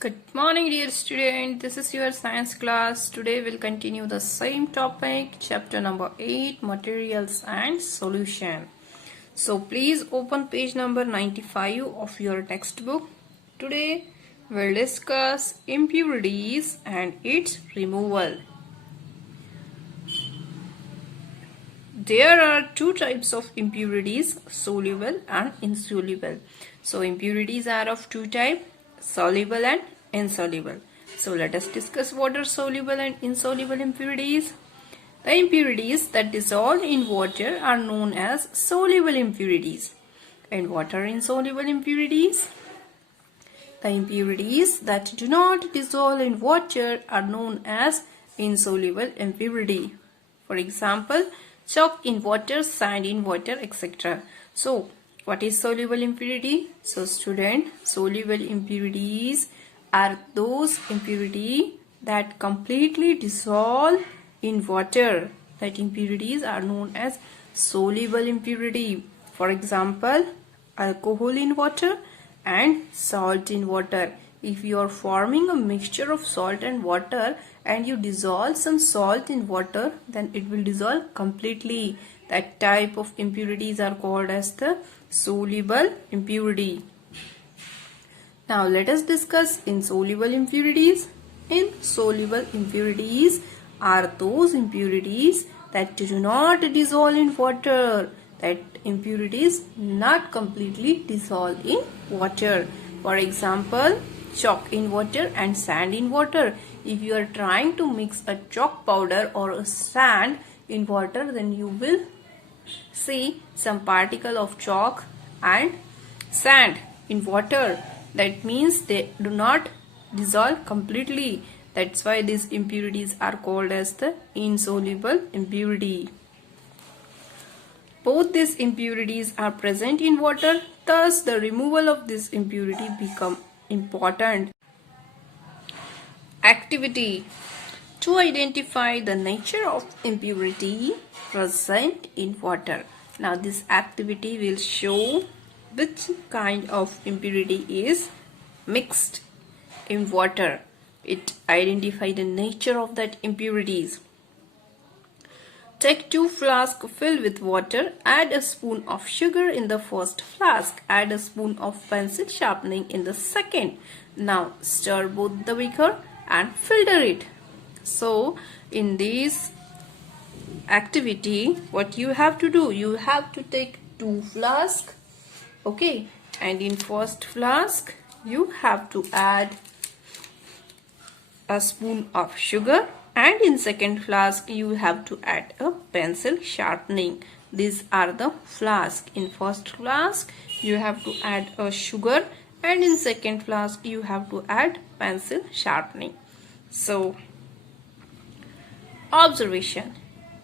Good morning, dear student. This is your science class. Today we'll continue the same topic, chapter number 8, materials and solution. So please open page number 95 of your textbook. Today we'll discuss impurities and its removal. There are two types of impurities, soluble and insoluble. So impurities are of two types, soluble and insoluble. So let us discuss what are soluble and insoluble impurities. The impurities that dissolve in water are known as soluble impurities. And what are insoluble impurities? The impurities that do not dissolve in water are known as insoluble impurity. For example, chalk in water, sand in water, etc. So, what is soluble impurity? So, student, soluble impurities are those impurities that completely dissolve in water. That impurities are known as soluble impurity. For example, alcohol in water and salt in water. If you are forming a mixture of salt and water and you dissolve some salt in water, then it will dissolve completely. That type of impurities are called as the soluble impurity. Now let us discuss insoluble impurities. Insoluble impurities are those impurities that do not dissolve in water. That impurities not completely dissolve in water. For example, chalk in water and sand in water. If you are trying to mix a chalk powder or a sand in water, then you will see some particle of chalk and sand in water. That means they do not dissolve completely. That's why these impurities are called as the insoluble impurity. Both these impurities are present in water, thus the removal of this impurity become important. Activity. To identify the nature of impurity present in water. Now this activity will show which kind of impurity is mixed in water. It identifies the nature of that impurities. Take 2 flasks filled with water, add a spoon of sugar in the first flask, add a spoon of pencil sharpening in the second. Now stir both the beaker and filter it. So in this activity, what you have to do, you have to take 2 flasks, okay, and in first flask you have to add a spoon of sugar, and in second flask you have to add a pencil sharpening. These are the flask. In first flask you have to add a sugar, and in second flask you have to add pencil sharpening. So observation.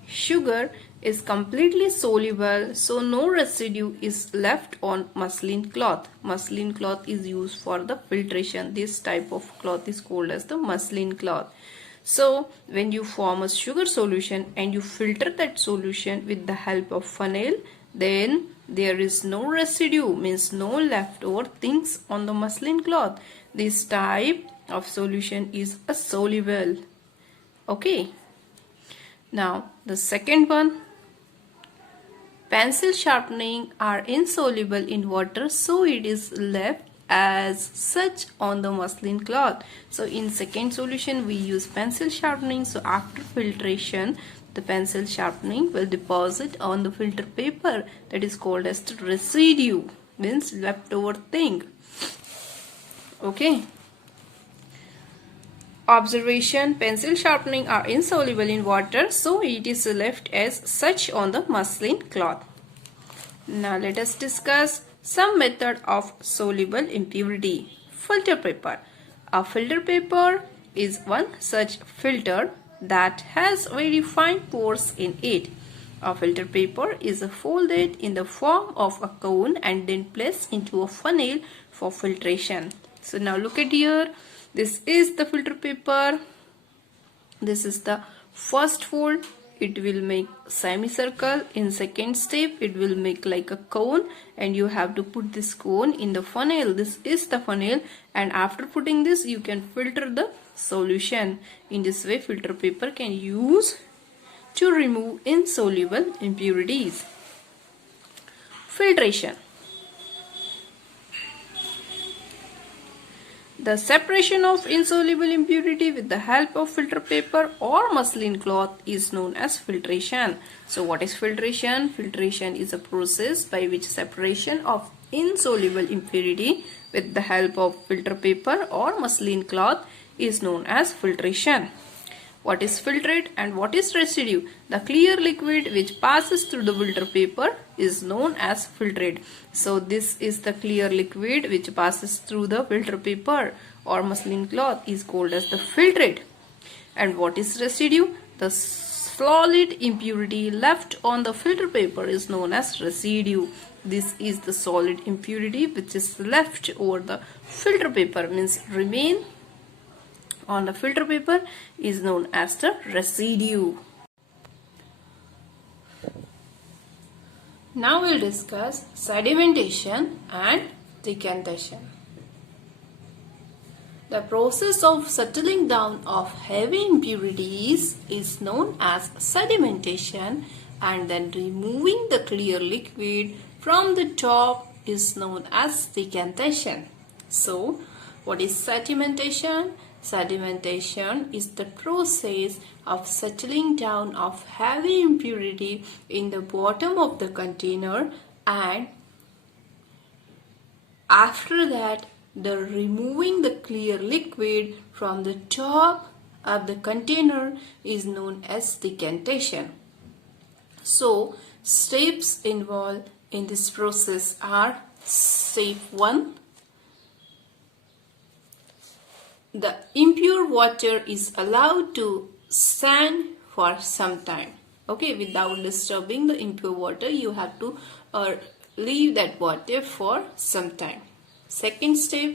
Sugar is completely soluble, so no residue is left on muslin cloth. Muslin cloth is used for the filtration. This type of cloth is called as the muslin cloth. So when you form a sugar solution and you filter that solution with the help of funnel, then there is no residue, means no leftover things on the muslin cloth. This type of solution is a soluble. Okay. Now the second one, pencil sharpening are insoluble in water, so it is left as such on the muslin cloth. So in second solution we use pencil sharpening. So after filtration, the pencil sharpening will deposit on the filter paper. That is called as the residue, means leftover thing. Okay. Observation. Pencil sharpening are insoluble in water, so it is left as such on the muslin cloth. Now let us discuss some method of soluble impurity. Filter paper. A filter paper is one such filter that has very fine pores in it. A filter paper is folded in the form of a cone and then placed into a funnel for filtration. So now look at here. This is the filter paper. This is the first fold it will make semicircle. In second step, it will make like a cone, and you have to put this cone in the funnel. This is the funnel, and after putting this, you can filter the solution. In this way, filter paper can use to remove insoluble impurities. Filtration. The separation of insoluble impurity with the help of filter paper or muslin cloth is known as filtration. So what is filtration? Filtration is a process by which separation of insoluble impurity with the help of filter paper or muslin cloth is known as filtration. What is filtrate and what is residue? The clear liquid which passes through the filter paper is known as filtrate. So this is the clear liquid which passes through the filter paper or muslin cloth is called as the filtrate. And what is residue? The solid impurity left on the filter paper is known as residue. This is the solid impurity which is left over the filter paper, means remain on the filter paper, is known as the residue. Now we'll discuss sedimentation and decantation. The process of settling down of heavy impurities is known as sedimentation, and then removing the clear liquid from the top is known as decantation. So, what is sedimentation? Sedimentation is the process of settling down of heavy impurity in the bottom of the container, and after that the removing the clear liquid from the top of the container is known as decantation. So steps involved in this process are: step 1, the impure water is allowed to stand for some time. Okay, without disturbing the impure water, you have to leave that water for some time. Second step,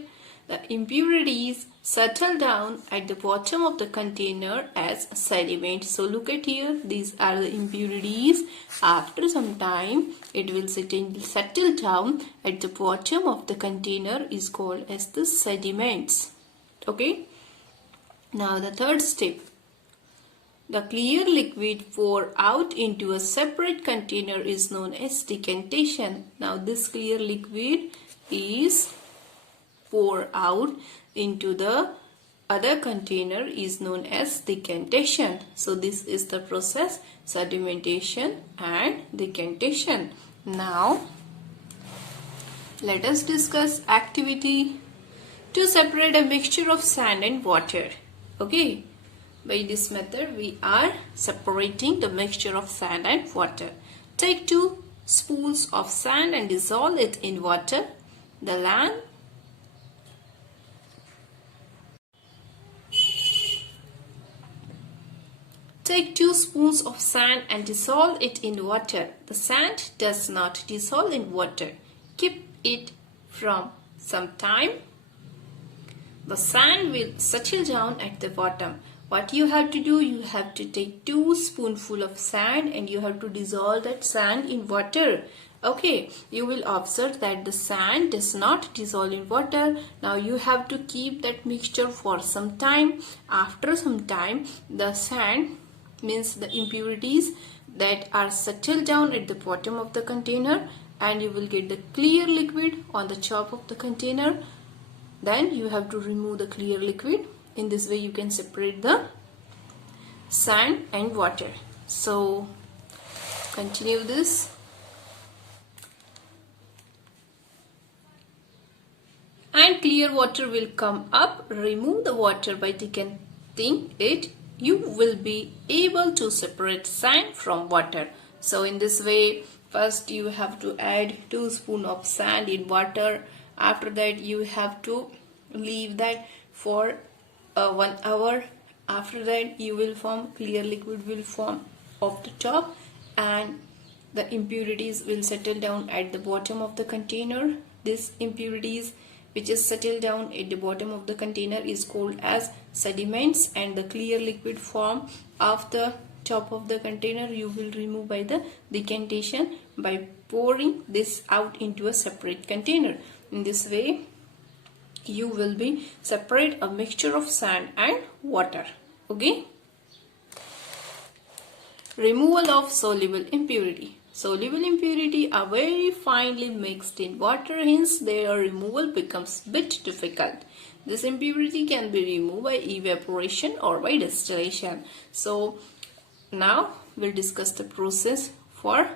the impurities settle down at the bottom of the container as sediment. So look at here, these are the impurities. After some time, it will settle down at the bottom of the container is called as the sediments. Okay, now the third step, the clear liquid poured out into a separate container is known as decantation. Now this clear liquid is poured out into the other container is known as decantation. So this is the process, sedimentation and decantation. Now let us discuss activity to separate a mixture of sand and water. Okay, by this method we are separating the mixture of sand and water. Take 2 spoons of sand and dissolve it in water. Take 2 spoons of sand and dissolve it in water. The sand does not dissolve in water. Keep it from some time. The sand will settle down at the bottom. What you have to do, you have to take 2 spoonfuls of sand and you have to dissolve that sand in water. Okay, you will observe that the sand does not dissolve in water. Now you have to keep that mixture for some time. After some time, the sand, means the impurities that are settled down at the bottom of the container, and you will get the clear liquid on the top of the container. Then you have to remove the clear liquid. In this way you can separate the sand and water. So continue this. And clear water will come up. Remove the water by decanting it. You will be able to separate sand from water. So in this way, first you have to add 2 spoons of sand in water. After that you have to leave that for 1 hour. After that you will form, clear liquid will form off the top and the impurities will settle down at the bottom of the container. These impurities which is settled down at the bottom of the container is called as sediments, and the clear liquid form of the top of the container you will remove by the decantation by pouring this out into a separate container. In this way you will be separate a mixture of sand and water. Okay. Removal of soluble impurity. Soluble impurity are very finely mixed in water, hence their removal becomes bit difficult. This impurity can be removed by evaporation or by distillation. So now we'll discuss the process for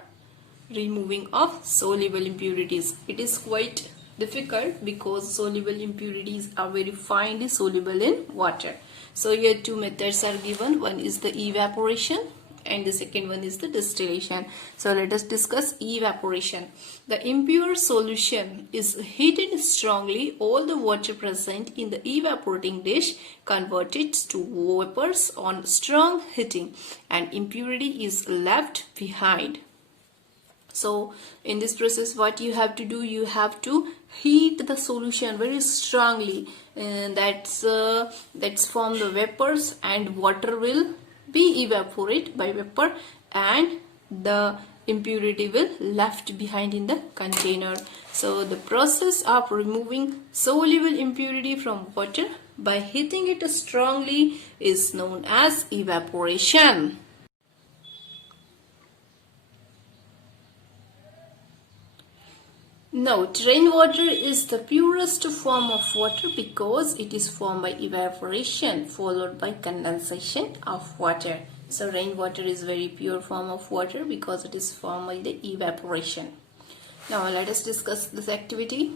removing of soluble impurities. It is quite difficult because soluble impurities are very finely soluble in water. So here two methods are given. One is the evaporation and the second one is the distillation. So let us discuss evaporation. The impure solution is heated strongly. All the water present in the evaporating dish converted to vapors on strong heating and impurity is left behind. So in this process what you have to do, you have to heat the solution very strongly, and that's form the vapors and water will be evaporate by vapor and the impurity will left behind in the container. So the process of removing soluble impurity from water by heating it strongly is known as evaporation. Note, rainwater is the purest form of water because it is formed by evaporation followed by condensation of water. So rainwater is very pure form of water because it is formed by the evaporation. Now let us discuss this activity.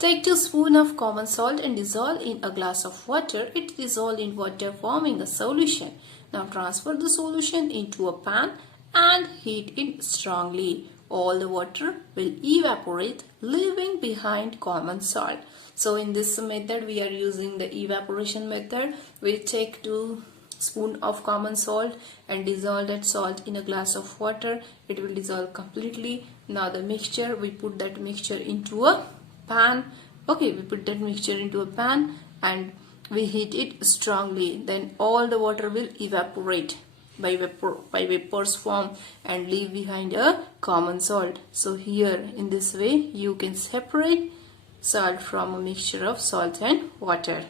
Take 2 spoons of common salt and dissolve in a glass of water. It dissolves in water forming a solution. Now transfer the solution into a pan and heat it strongly. All the water will evaporate, leaving behind common salt. So in this method we are using the evaporation method. We take 2 spoons of common salt and dissolve that salt in a glass of water. It will dissolve completely. Now the mixture, we put that mixture into a pan. Okay, we put that mixture into a pan and we heat it strongly. Then all the water will evaporate by vapors form and leave behind a common salt. So here in this way you can separate salt from a mixture of salt and water.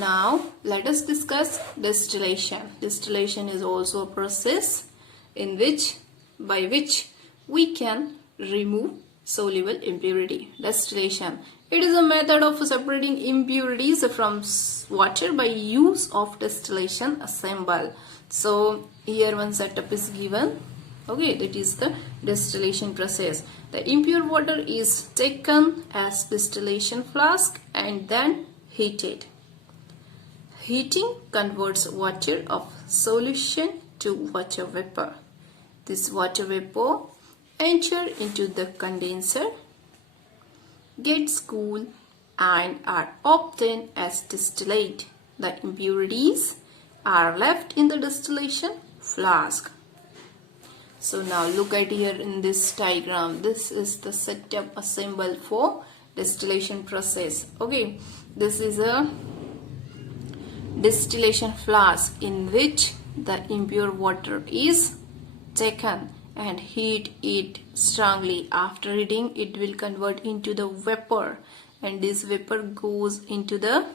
Now let us discuss distillation. Distillation is also a process by which we can remove soluble impurity. Distillation. It is a method of separating impurities from water by use of distillation assemble. So here one setup is given. Okay, that is the distillation process. The impure water is taken as distillation flask and then heated. Heating converts water of solution to water vapor. This water vapor enter into the condenser, gets cool and are obtained as distillate. The impurities are left in the distillation flask. So now look at here in this diagram. This is the setup assembled for distillation process. Okay, this is a distillation flask in which the impure water is taken and heat it strongly. After heating, it will convert into the vapor and this vapor goes into the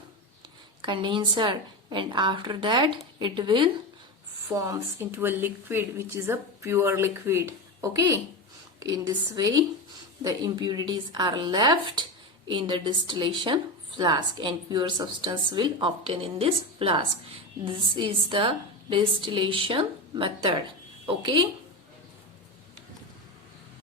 condenser, and after that it will forms into a liquid which is a pure liquid. Okay, in this way the impurities are left in the distillation flask and pure substance will obtain in this flask. This is the distillation method. Okay.